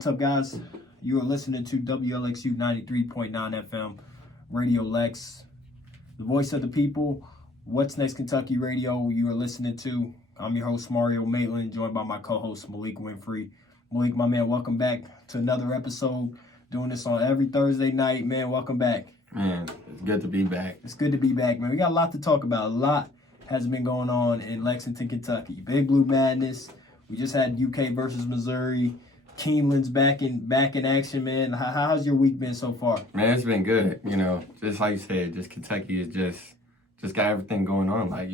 What's up, guys? You are listening to WLXU 93.9 FM, Radio Lex, the voice of the people. What's Next Kentucky Radio you are listening to. I'm your host, Mario Maitland, joined by my co-host, Malik Winfrey. Malik, my man, welcome back to another episode. Doing this on every Thursday night. Man, welcome back. Man, it's good to be back. It's good to be back, man. We got a lot to talk about. A lot has been going on in Lexington, Kentucky. Big Blue Madness. We just had UK versus Missouri. Keeneland's back in action, man. How's your week been so far? Man, it's been good. You know, just like you said, just Kentucky is just got everything going on. Like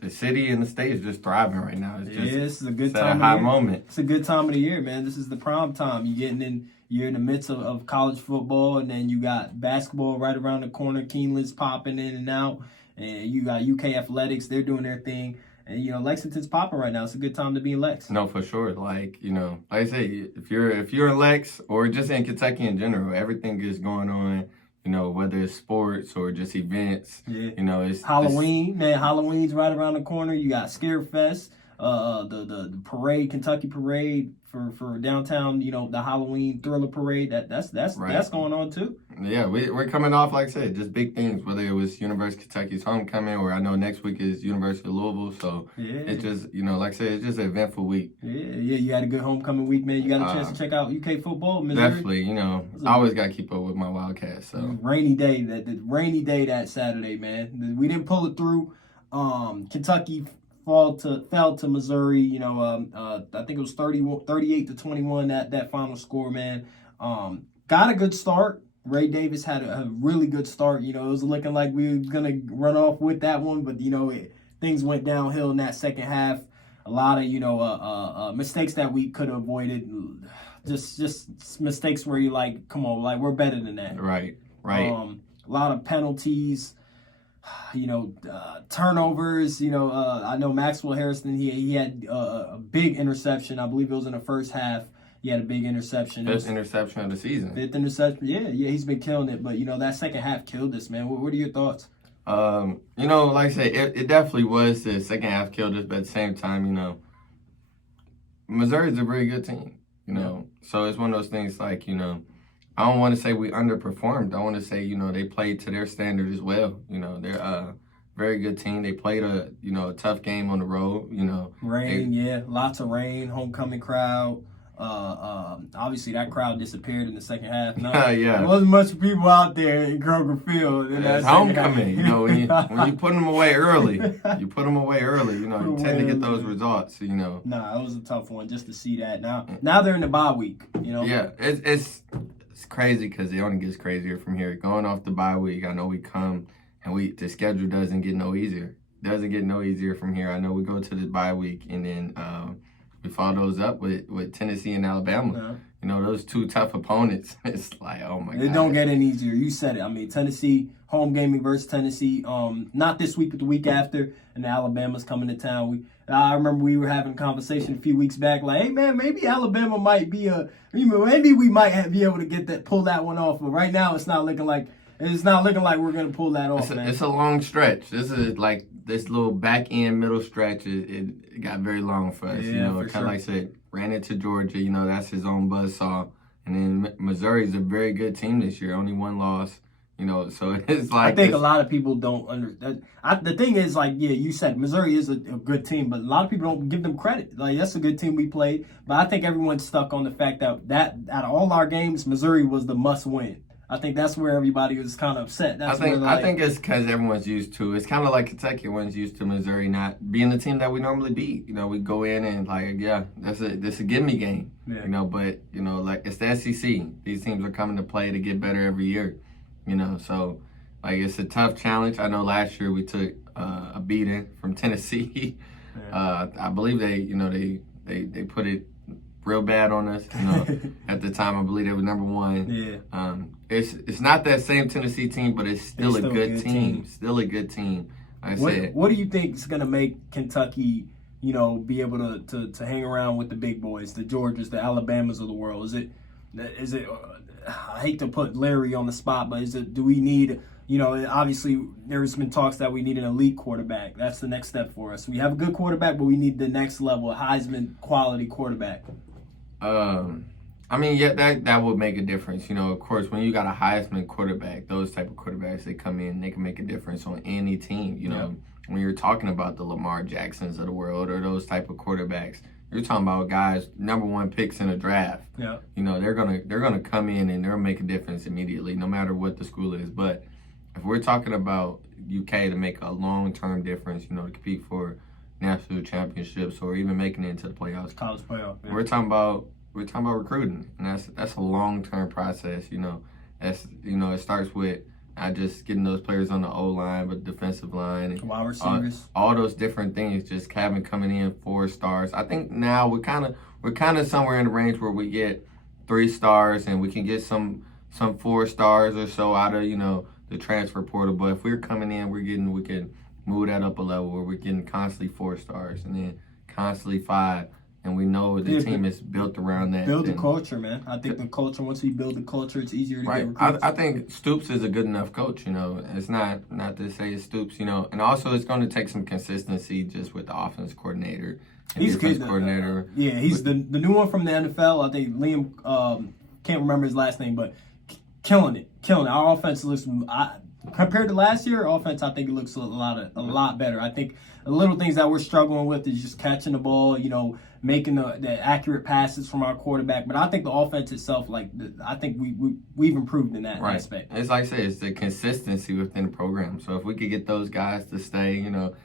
the city and the state is just thriving right now. It's just this is a good time. It's a high moment. It's a good time of the year, man. This is the prime time. You're in the midst of college football, and then you got basketball right around the corner. Keeneland's popping in and out, and you got UK athletics. They're doing their thing. And, Lexington's popping right now. It's a good time to be in Lex. No, for sure. Like I say, if you're in Lex or just in Kentucky in general, everything is going on, whether it's sports or just events. Yeah. It's Halloween, man. Halloween's right around the corner. You got Scare Fest, the parade, Kentucky parade for downtown, the Halloween Thriller parade. That's going on too. Yeah, we're coming off, like I said, just big things, whether it was University of Kentucky's homecoming or I know next week is University of Louisville. So it's just, like I said, it's just an eventful week. Yeah, you had a good homecoming week, man. You got a chance to check out UK football, Missouri? Definitely, I always got to keep up with my Wildcats. So rainy day that Saturday, man. We didn't pull it through. Kentucky fell to Missouri, I think it was 38-21 that final score, man. Got a good start. Ray Davis had a really good start. It was looking like we were going to run off with that one, but, things went downhill in that second half. A lot of, mistakes that we could have avoided. Just mistakes where you're like, come on, like, we're better than that. Right. A lot of penalties, turnovers. I know Maxwell Harrison, he had a big interception. I believe it was in the first half. He had a big interception. Fifth interception of the season. Fifth interception. Yeah, he's been killing it. But, that second half killed us, man. What are your thoughts? Like I said, it definitely was the second half killed us. But at the same time, Missouri's a very good team, So it's one of those things like, I don't want to say we underperformed. I want to say, they played to their standard as well. They're a very good team. They played a tough game on the road, Rain, lots of rain, homecoming crowd. Obviously that crowd disappeared in the second half. No, yeah. There wasn't much people out there in Kroger Field. It's homecoming. when you put them away early, you tend to get those results. Nah, it was a tough one just to see that. Now they're in the bye week. Yeah, it's crazy because it only gets crazier from here. Going off the bye week, I know we come and the schedule doesn't get no easier. Doesn't get no easier from here. I know we go to the bye week and then we follow those up with Tennessee and Alabama. Those two tough opponents. It's like, oh my God. It don't get any easier. You said it. I mean, Tennessee, home gaming versus Tennessee. Not this week, but the week after. And Alabama's coming to town. I remember we were having a conversation a few weeks back, like, hey man, maybe Alabama might be maybe we might be able to pull that one off. But right now, it's not looking like we're gonna pull that off, man. It's a long stretch. This is like this little back end middle stretch. It got very long for us. Kind of like I said, ran into Georgia. That's his own buzzsaw. And then Missouri's a very good team this year. Only one loss. So it's like I think a lot of people don't understand. The thing is, like, you said Missouri is a good team, but a lot of people don't give them credit. Like, that's a good team we played, but I think everyone's stuck on the fact that out of all our games, Missouri was the must win. I think that's where everybody was kind of upset. I think it's because everyone's used to. It's kind of like Kentucky. Everyone's used to Missouri not being the team that we normally beat. We go in and that's a gimme game. Yeah. But like it's the SEC. These teams are coming to play to get better every year. So like it's a tough challenge. I know last year we took a beating from Tennessee. Yeah. I believe they put it real bad on us. At the time I believe they were number one. Yeah. It's not that same Tennessee team, but it's still a good team. Still a good team. What do you think is going to make Kentucky, be able to hang around with the big boys, the Georgias, the Alabamas of the world? Is it? I hate to put Larry on the spot, but do we need? Obviously there's been talks that we need an elite quarterback. That's the next step for us. We have a good quarterback, but we need the next level, a Heisman quality quarterback. I mean, yeah, that would make a difference. Of course, when you got a Heisman quarterback, those type of quarterbacks, they come in, they can make a difference on any team. When you're talking about the Lamar Jacksons of the world or those type of quarterbacks, you're talking about guys #1 picks in a draft. Yeah. They're gonna come in and they'll make a difference immediately, no matter what the school is. But if we're talking about UK to make a long-term difference, to compete for national championships or even making it into the playoffs, College playoff. Yeah. we're talking about recruiting, and that's a long-term process. That's it starts with not just getting those players on the O line, but defensive line and wide receivers, all those different things. Just having coming in 4 stars. I think now we're kind of somewhere in the range where we get 3 stars, and we can get some 4 stars or so out of the transfer portal. But if we're coming in, we can move that up a level where we're getting constantly 4 stars and then constantly 5. And we know the team is built around that. Build the culture, man. I think the culture, once we build the culture, it's easier to get recruits. I think Stoops is a good enough coach, It's not to say it's Stoops, And also it's going to take some consistency just with the offense coordinator and defense coordinator. He's the new one from the NFL. I think Liam, can't remember his last name, but killing it. Our offense looks, compared to last year, offense, I think it looks a lot better. I think the little things that we're struggling with is just catching the ball, making the accurate passes from our quarterback. But I think the offense itself, I think we've improved in that aspect. It's like I say, it's the consistency within the program. So if we could get those guys to stay,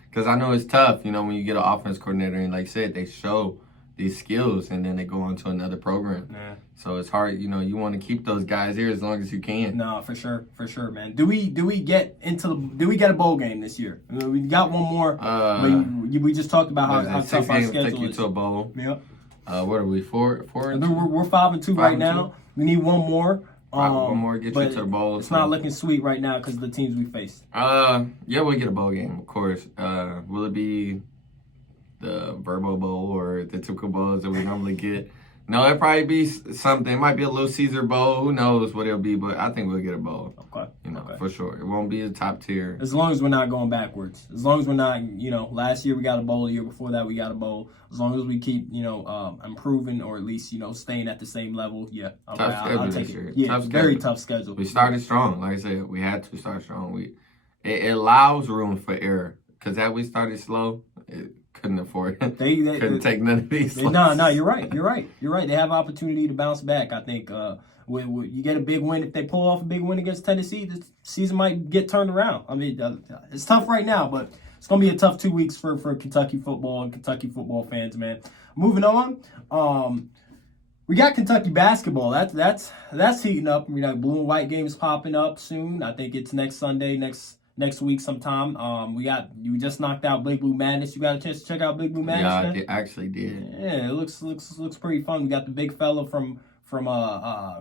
because I know it's tough, when you get an offense coordinator and like I said, they show these skills and then they go on to another program. Yeah. So it's hard, you want to keep those guys here as long as you can. No, for sure, man. Do we get a bowl game this year? We got one more. We just talked about how tough our schedule is. Take you to a bowl. Yep. What are we, 4-2? We're 5-2 right now. We need one more. One more get you to the bowl. It's not looking sweet right now because of the teams we face. Yeah, we'll get a bowl game, of course. Will it be the Verbo Bowl or the typical bowls that we normally get? No, it'll probably be something. It might be a Little Caesar Bowl. Who knows what it'll be, but I think we'll get a bowl. Okay. For sure. It won't be the top tier. As long as we're not going backwards. As long as we're not, last year we got a bowl. The year before that we got a bowl. As long as we keep, improving or at least, staying at the same level. Yeah. I'll take it. Yeah, very tough schedule. We started strong. Like I said, we had to start strong. It allows room for error because that we started slow. Couldn't afford it. They couldn't take none of these. No, you're right. They have opportunity to bounce back. I think when you get a big win, if they pull off a big win against Tennessee, the season might get turned around. I mean, it's tough right now, but it's going to be a tough 2 weeks for Kentucky football and Kentucky football fans, man. Moving on, we got Kentucky basketball. That's heating up. We got blue and white games popping up soon. I think it's next Sunday, next week sometime. We just knocked out Big Blue Madness. You got a chance to check out Big Blue Madness? Yeah, I actually did. Yeah, it looks pretty fun. We got the big fella from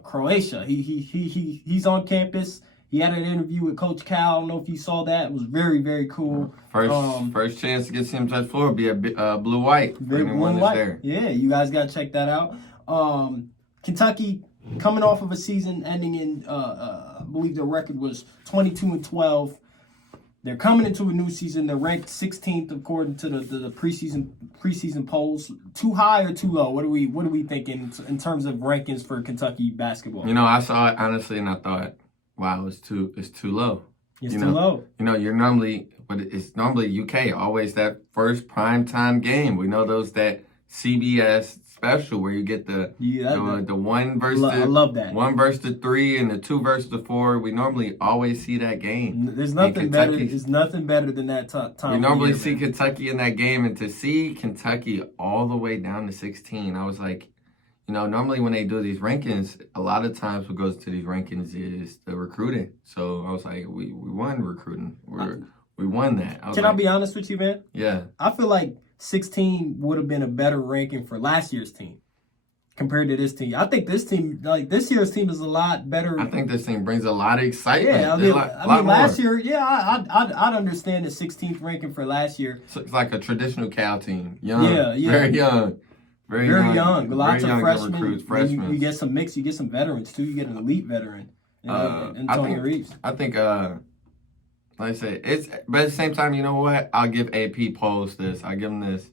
Croatia. He's on campus. He had an interview with Coach Cal. I don't know if you saw that. It was very, very cool. First chance to get him touch floor would be a blue-white. Big blue and white. There. Yeah, you guys got to check that out. Kentucky coming off of a season ending in, I believe the record was 22-12. They're coming into a new season. They're ranked 16th according to the preseason polls. Too high or too low? What are we thinking in terms of rankings for Kentucky basketball? I saw it honestly, and I thought, wow, it's too low. It's too low. You're it's normally UK always that first primetime game. We know that CBS special where you get the 1 versus I love that 1 versus the 3 and the 2 versus the 4. We normally always see that game. There's nothing better. There's nothing better than that time. We normally see Kentucky in that game, and to see Kentucky all the way down to 16, I was like, normally when they do these rankings, a lot of times what goes to these rankings is the recruiting. So I was like, we won recruiting. We won that. I be honest with you, man? Yeah. I feel like 16 would have been a better ranking for last year's team compared to this team. I think this team, this year's team is a lot better. I think this team brings a lot of excitement. Yeah, I mean last year, I'd understand the 16th ranking for last year. So it's like a traditional Cal team. Young, very young. Very young. Lots of freshmen. You get some mix, you get some veterans too. You get an elite veteran. Antonio Reeves. I think like I said, but at the same time, you know what? I'll give AP polls this. I'll give them this.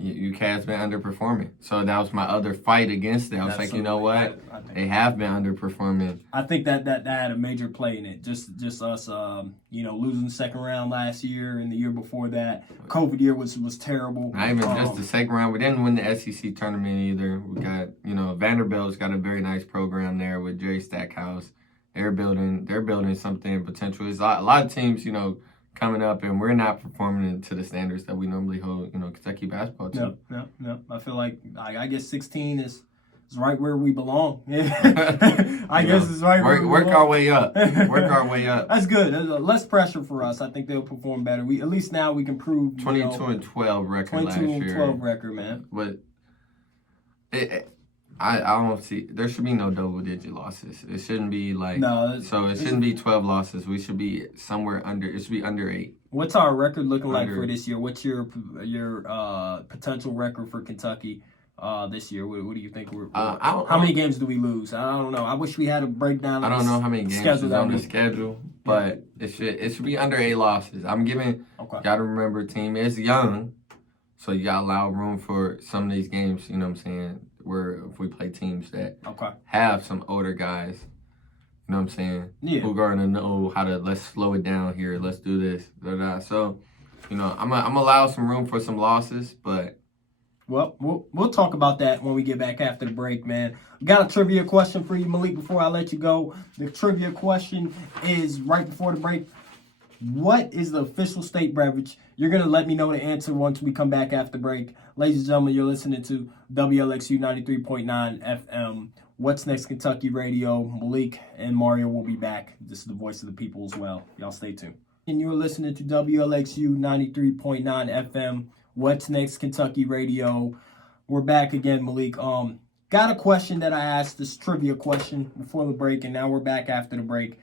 UCAD's been underperforming. So that was my other fight against it. I was like, you know what? They have been underperforming. I think that had a major play in it. Just us, losing the second round last year and the year before that. COVID year was terrible. Not even just the second round. We didn't win the SEC tournament either. We got, Vanderbilt's got a very nice program there with Jerry Stackhouse. They're building something potential. It's a lot of teams, coming up, and we're not performing to the standards that we normally hold, Kentucky basketball to. No. I feel like I guess 16 is right where we belong. I guess it's right where we work belong. our way up. Work our way up. That's good. There's less pressure for us. I think they'll perform better. At least now we can prove 22-12 record last year. 22-12 record, man. But I don't see. There should be no double-digit losses. It shouldn't be it shouldn't be 12 losses. We should be somewhere under. It should be under 8. What's our record looking like for this year? What's your potential record for Kentucky this year? What do you think? How many games do we lose? I don't know. I wish we had a breakdown. I don't know how many games is on the schedule, but it should be under 8 losses. I'm giving. Okay. Got to remember, team is young, so you got to allow room for some of these games. You know what I'm saying? Where if we play teams that have some older guys, you know what I'm saying? Yeah. Who are gonna know how to let's slow it down here, let's do this, So, I'm gonna allow some room for some losses, but we'll talk about that when we get back after the break, man. Got a trivia question for you, Malik, before I let you go. The trivia question is right before the break. What is the official state beverage? You're going to let me know the answer once we come back after break. Ladies and gentlemen, you're listening to WLXU 93.9 FM. What's Next Kentucky Radio. Malik and Mario will be back. This is the voice of the people as well. Y'all stay tuned. And you're listening to WLXU 93.9 FM. What's Next Kentucky Radio. We're back again, Malik. Got a question that I asked, this trivia question before the break, and now we're back after the break.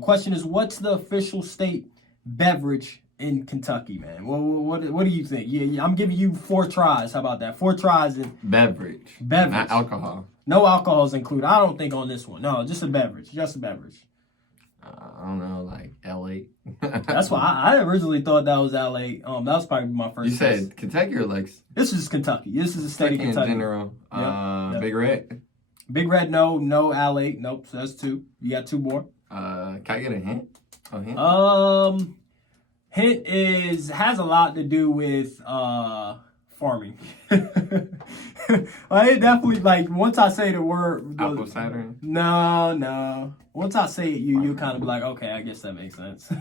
Question is, what's the official state beverage in Kentucky, man? What do you think? Yeah, I'm giving you 4 tries. How about that? 4 tries in beverage, not alcohol. No alcohol is included. I don't think on this one. No, just a beverage. Just a beverage. I don't know, like L.A. That's why I originally thought that was L.A. That was probably my first. You said Kentucky or like? This is Kentucky. This is the state of Kentucky. In general. Yep. Big Red. Big Red, no L.A. Nope. So that's 2. You got 2 more. Can I get a hint? A hint? Hint has a lot to do with farming. It definitely, once I say the word apple cider. No. Once I say it, you kind of be like, okay, I guess that makes sense.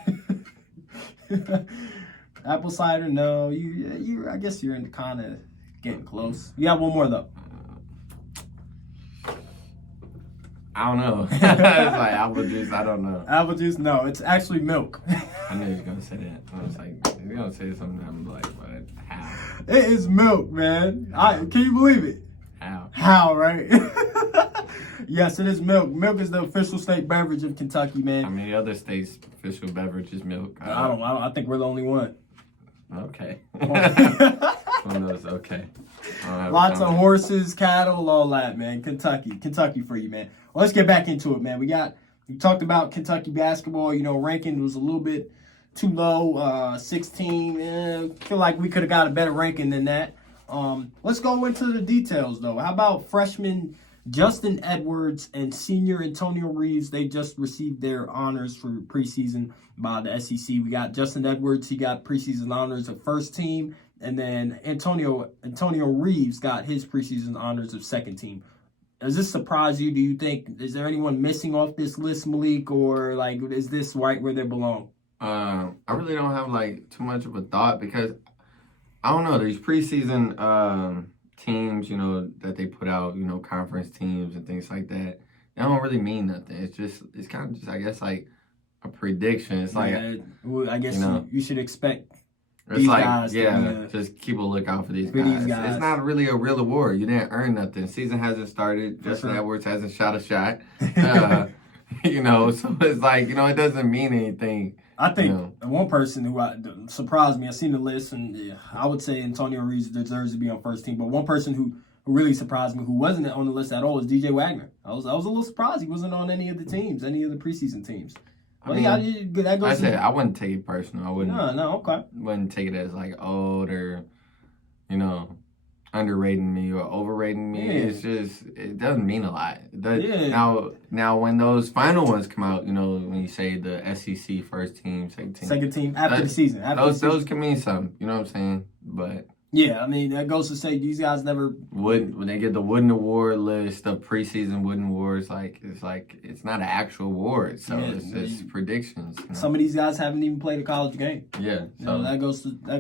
Apple cider, no. You I guess you're in the kind of getting close. You got one more though. I don't know. It's like apple juice. I don't know. Apple juice? No, it's actually milk. I knew he was gonna say that. I was like, he's gonna say something. I'm like, what? How? It is milk, man. Can you believe it? How? Right? Yes, it is milk. Milk is the official state beverage of Kentucky, man. I mean, the other states' official beverage is milk. I think we're the only one. Okay. One of those. Okay. Lots of horses, cattle, all that, man. Kentucky for you, man. Well, let's get back into it, man. We talked about Kentucky basketball. Ranking was a little bit too low. 16. Feel like we could have got a better ranking than that. Let's go into the details, though. How about freshman Justin Edwards and senior Antonio Reeves? They just received their honors for preseason by the SEC. We got Justin Edwards. He got preseason honors of first team. And then Antonio Reeves got his preseason honors of second team. Does this surprise you? Do you think, is there anyone missing off this list, Malik, or is this right where they belong? I really don't have too much of a thought because I don't know, these preseason teams, that they put out, conference teams and things like that. They don't really mean nothing. It's kind of just I guess a prediction. It's I guess you should expect. It's guys just keep a lookout for these guys. It's not really a real award. You didn't earn nothing. Season hasn't started. Justin Edwards hasn't shot a shot. So it's it doesn't mean anything. I think one person who surprised me, I seen the list, and I would say Antonio Reeves deserves to be on first team. But one person who really surprised me, who wasn't on the list at all, is DJ Wagner. I was a little surprised he wasn't on any of the teams, any of the preseason teams. I wouldn't take it personal. I wouldn't. No, okay. Wouldn't take it as or underrating me or overrating me. Yeah. It's just, it doesn't mean a lot. Yeah. Now when those final ones come out, you know, when you say the SEC first team, Second team after the season. Those can mean something. You know what I'm saying? But yeah, I mean, that goes to say these guys never when they get the Wooden Award list, the preseason Wooden Awards, it's not an actual award, so it's just predictions. You know? Some of these guys haven't even played a college game. Yeah, so you know, that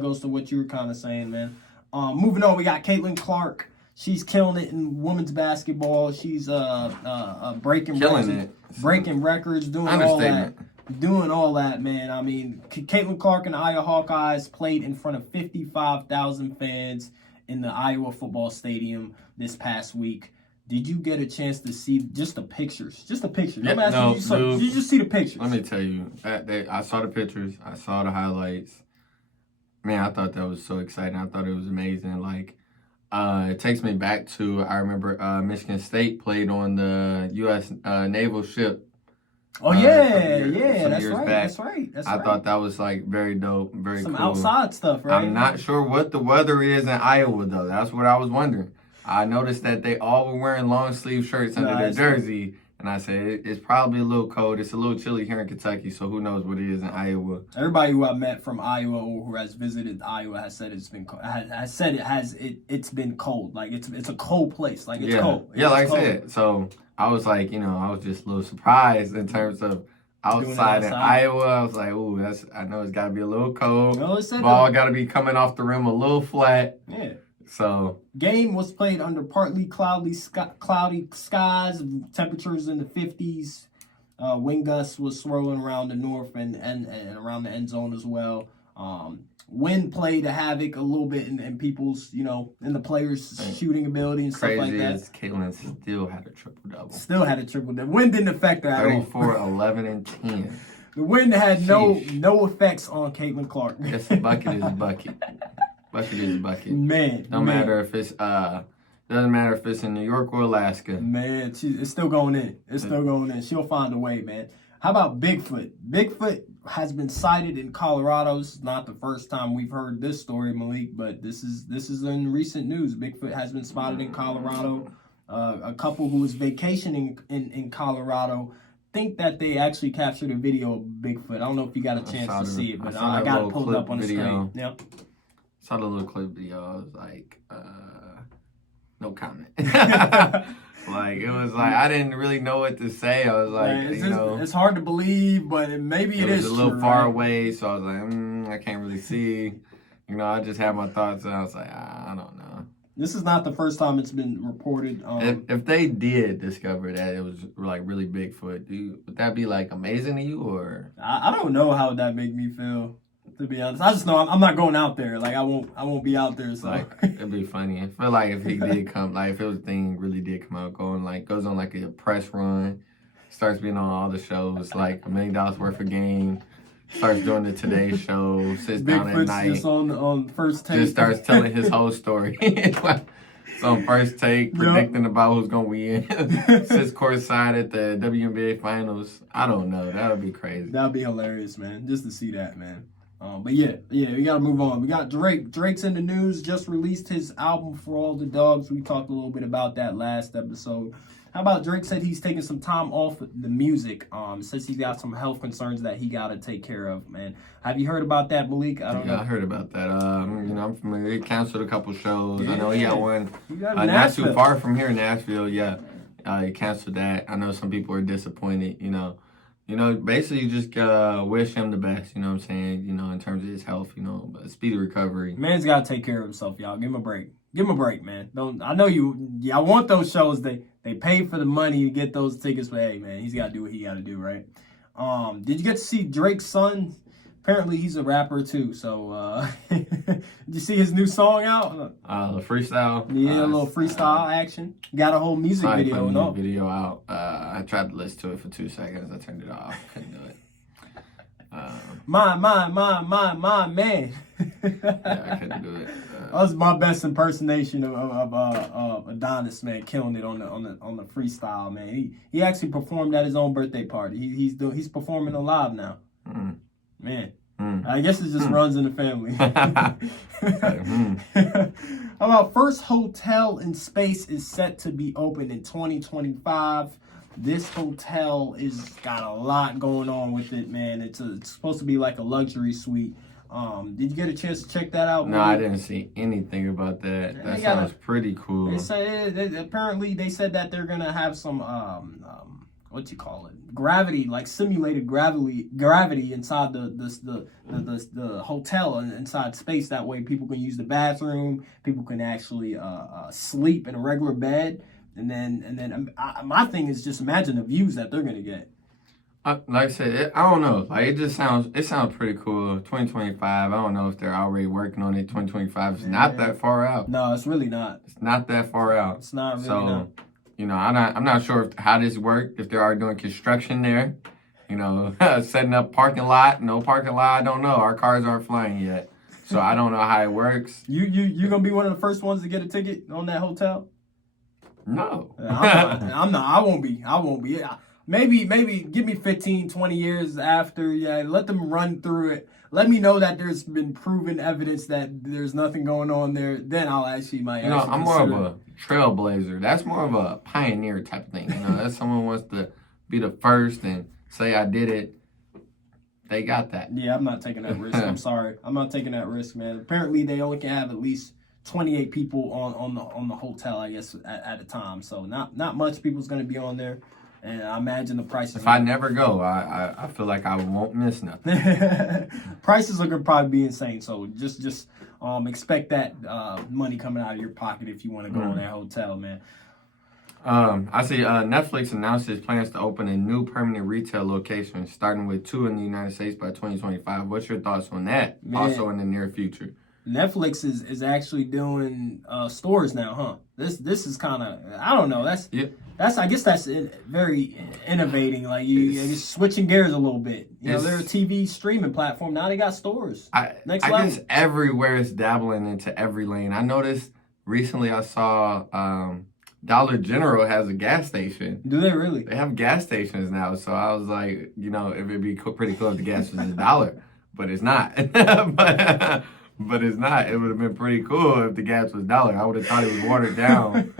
goes to what you were kind of saying, man. Moving on, we got Caitlin Clark. She's killing it in women's basketball. She's breaking records, doing all that. Doing all that, man. I mean, Caitlin Clark and the Iowa Hawkeyes played in front of 55,000 fans in the Iowa football stadium this past week. Did you get a chance to see just the pictures? Just the pictures. Yeah, did you just see the pictures? Let me tell you, I saw the pictures. I saw the highlights. Man, I thought that was so exciting. I thought it was amazing. It takes me back to, I remember Michigan State played on the U.S. naval ship. Oh, that's right. I thought that was very dope, very some cool. outside stuff, right? I'm not sure what the weather is in Iowa, though. That's what I was wondering. I noticed that they all were wearing long sleeve shirts under their jersey, and I said it's probably a little cold. It's a little chilly here in Kentucky, so who knows what it is in Iowa. Everybody who I met from Iowa or who has visited Iowa has said it's been it's been cold. It's a cold place. It's cold. I said. So I was I was just a little surprised in terms of outside in Iowa. I was like, ooh, I know it's got to be a little cold. Ball got to be coming off the rim a little flat. Yeah. So game was played under partly cloudy skies, temperatures in the 50s. Wind gusts was swirling around the north and around the end zone as well. Wind played a havoc a little bit in people's, in the players' shooting ability and stuff like that. Caitlin still had a triple-double. Wind didn't affect her at all. 34, 11, and 10. The wind had no effects on Caitlin Clark. Yes, a bucket is a bucket. Bucket is a bucket. Man. Doesn't matter if it's in New York or Alaska. Man, it's still going in. Still going in. She'll find a way, man. How about Bigfoot? Bigfoot has been sighted in Colorado. This is not the first time we've heard this story, Malik, but this is in recent news. Bigfoot has been spotted in Colorado. A couple who was vacationing in Colorado think that they actually captured a video of Bigfoot. I don't know if you got a chance to see it, but I got it pulled up on the screen. Yep. Saw the little clip video. I was like, no comment. It was I didn't really know what to say. I was like, it's hard to believe, but maybe it is a little far away. So I was like, I can't really see. I just had my thoughts, and I was like, I don't know. This is not the first time it's been reported. If they did discover that it was really Bigfoot, would that be amazing to you, or? I don't know how that make me feel. To be honest, I just know I'm not going out there. I won't be out there. So it'd be funny. I feel if he did come, if it was thing really did come out, goes on a press run, starts being on all the shows, $1 million worth of game, starts doing the Today Show, sits down at night, just on first take, just starts telling his whole story. So on first take, predicting about who's gonna win, sits courtside at the WNBA finals. I don't know. That would be crazy. That'd be hilarious, man. Just to see that, man. But yeah, we gotta move on. We got Drake. Drake's in the news. Just released his album For All the Dogs. We talked a little bit about that last episode. How about Drake said he's taking some time off the music? Says he's got some health concerns that he gotta take care of. Man, have you heard about that, Malik? I don't know. I heard about that. I'm familiar. He canceled a couple shows. Yeah. I know he got one not too far from here in Nashville. Yeah, he canceled that. I know some people are disappointed. Basically just wish him the best, you know what I'm saying, in terms of his health, speedy recovery. Man's got to take care of himself, y'all. Give him a break. Give him a break, man. I know I want those shows. They pay for the money to get those tickets, but hey, man, he's got to do what he got to do, right? Did you get to see Drake's son? Apparently, he's a rapper, too. So, did you see his new song out? The freestyle. Yeah, a little freestyle action. Got a whole music video. No video out. I tried to listen to it for 2 seconds. I turned it off. Couldn't do it. My man. Yeah, I couldn't do it. That was my best impersonation of Adonis, man, killing it on the freestyle, man. He actually performed at his own birthday party. He's performing live now. Man. I guess it just runs in the family. How about first hotel in space is set to be open in 2025. This hotel is got a lot going on with it, man. It's supposed to be like a luxury suite. Did you get a chance to check that out? No, I didn't see anything about that. That sounds pretty cool. Apparently they said that they're gonna have some what you call it, gravity, like simulated gravity inside the hotel and inside space. That way people can use the bathroom, people can actually sleep in a regular bed, and then my thing is just imagine the views that they're gonna get. Like I said, I don't know. Like it sounds pretty cool. 2025. I don't know if they're already working on it. 2025 is not that far out. No, it's really not. It's not that far out. It's not really not. You know, I'm not sure how this worked. If they're already doing construction there, you know, setting up parking lot, no parking lot. I don't know. Our cars aren't flying yet, so I don't know how it works. You gonna be one of the first ones to get a ticket on that hotel? No, I'm not. I won't be. Maybe give me 15, 20 years after. Yeah, let them run through it. Let me know that there's been proven evidence that there's nothing going on there. Then I'll actually I'm more of a trailblazer. That's more of a pioneer type thing. You know, that's someone wants to be the first and say I did it. They got that. Yeah, I'm not taking that risk. I'm sorry. I'm not taking that risk, man. Apparently, they only can have at least 28 people on the hotel, I guess, at a time. So not much people's going to be on there. And I imagine the prices. If I never go, I feel like I won't miss nothing. Prices are gonna probably be insane. So just expect that money coming out of your pocket if you want to go on that hotel, man. I see Netflix announced its plans to open a new permanent retail location, starting with 2 in the United States by 2025. What's your thoughts on that? Man, also in the near future. Netflix is actually doing stores now, huh? This is kind of, I don't know. I guess that's very innovating. Like you're just switching gears a little bit. You know, they're a TV streaming platform. Now they got stores. Next level. I guess everywhere is dabbling into every lane. I noticed recently I saw Dollar General has a gas station. Do they really? They have gas stations now. So I was like, you know, it'd be pretty cool if the gas was $1, but it's not. But it's not. It would have been pretty cool if the gas was $1. I would have thought it was watered down.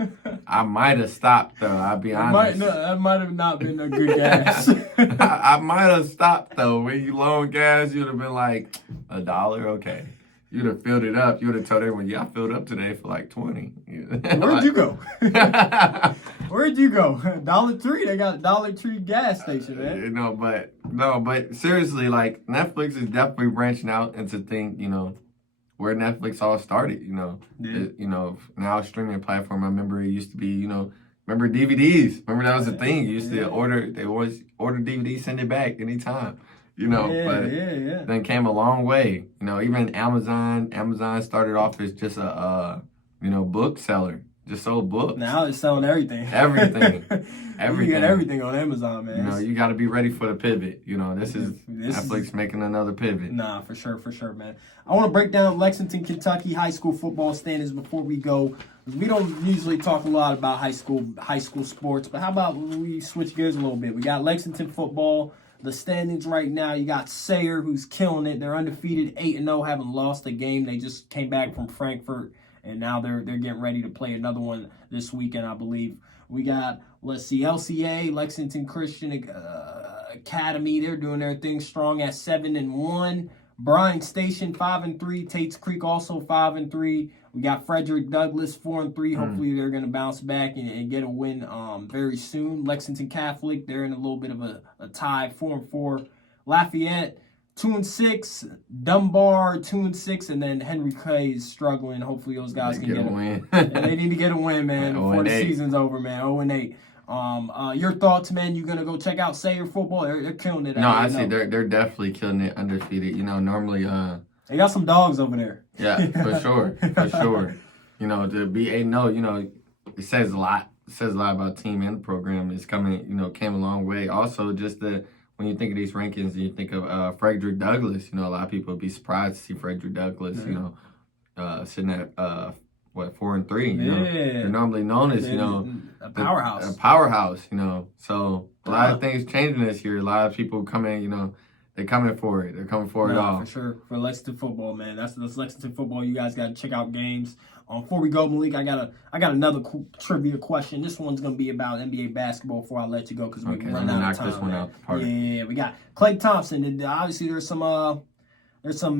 I might have stopped though. I'll be honest. That might have not been a good gas. I might have stopped though. When you loan gas, you'd have been like $1. Okay. You'd have filled it up. You would have told everyone, "Yeah, I filled up today for like 20." Where'd you go? Where'd you go? Dollar Tree. They got a Dollar Tree gas station, man. You know, but seriously, like Netflix is definitely branching out into things. You know, where Netflix all started, you know. Yeah. Now a streaming platform. I remember it used to be, remember DVDs? Remember that was a thing. You used to they always order DVDs, send it back anytime, but then came a long way. Even Amazon started off as just a book seller. Just sold books. Now it's selling everything. Everything. You get everything on Amazon, man. You got to be ready for the pivot. This is Netflix making another pivot. Nah, for sure, man. I want to break down Lexington, Kentucky high school football standings before we go. We don't usually talk a lot about high school sports, but how about we switch gears a little bit? We got Lexington football. The standings right now, you got Sayre, who's killing it. They're undefeated, 8-0, haven't lost a game. They just came back from Frankfurt. And now they're getting ready to play another one this weekend, I believe. We got, LCA, Lexington Christian Academy. They're doing their thing strong at 7-1. Bryan Station 5-3. Tate's Creek also 5-3. We got Frederick Douglass 4-3. Hopefully they're going to bounce back and get a win very soon. Lexington Catholic, they're in a little bit of a tie, 4-4. Lafayette 2-6, Dunbar 2-6, and then Henry Clay is struggling. Hopefully those guys can get a win. They need to get a win, man, before the season's over, man. 0-8. Your thoughts, man? You gonna go check out Sayre football? They're killing it. No, I see they're definitely killing it, undefeated. Normally they got some dogs over there. Yeah, for sure. To be 8-0, it says a lot. It says a lot about the team and the program. It's coming, came a long way. Also, just when you think of these rankings, you think of Frederick Douglass. A lot of people would be surprised to see Frederick Douglass, sitting at 4-3. They're normally known as a powerhouse. So a lot of things changing this year. A lot of people come in, They're coming for it. They're coming for it all. For sure. For Lexington football, man. That's Lexington football. You guys got to check out games. Before we go, Malik, I got another trivia question. This one's gonna be about NBA basketball. Before I let you go, because we run out of time. This one out the park. Yeah, we got Klay Thompson. And obviously, there's some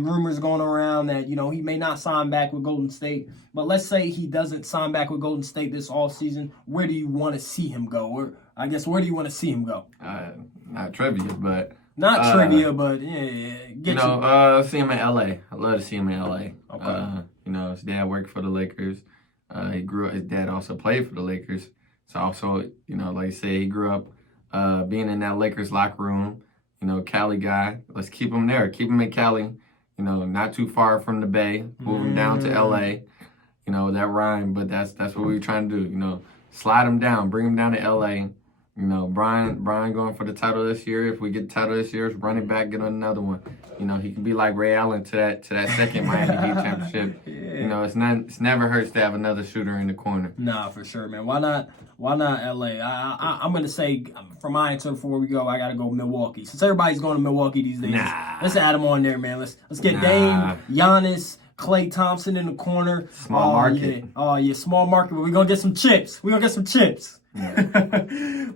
rumors going around that he may not sign back with Golden State. But let's say he doesn't sign back with Golden State this offseason. Where do you want to see him go? Or I guess where do you want to see him go? Not trivia, but. Not trivia, but see him in LA. I love to see him in LA. Okay. His dad worked for the Lakers. His dad also played for the Lakers. So also, like you said, he grew up being in that Lakers locker room. Cali guy. Let's keep him there. Keep him in Cali. Not too far from the Bay. Move him down to LA. That rhyme, but that's what we're trying to do. Slide him down, bring him down to LA. Brian going for the title this year. If we get the title this year, running back, get another one. He can be like Ray Allen to that second Miami Heat championship. Yeah. It's never hurts to have another shooter in the corner. Nah, for sure, man. Why not LA? I'm gonna say for my answer before we go, I gotta go Milwaukee. Since everybody's going to Milwaukee these days, let's add them on there, man. Let's get Dame, Giannis, Klay Thompson in the corner. Small market. Yeah, small market. But we're gonna get some chips. Yeah.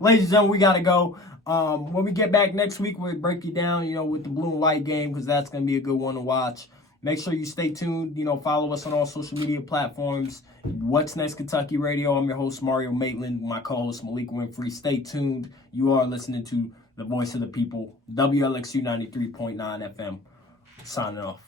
Ladies and gentlemen, we gotta go. When we get back next week, we'll break you down, with the blue and white game, because that's gonna be a good one to watch. Make sure you stay tuned. Follow us on all social media platforms. What's Next Kentucky Radio. I'm your host, Mario Maitland. My co-host, Malik Winfrey. Stay tuned. You are listening to the voice of the people, WLXU 93.9 FM. Signing off.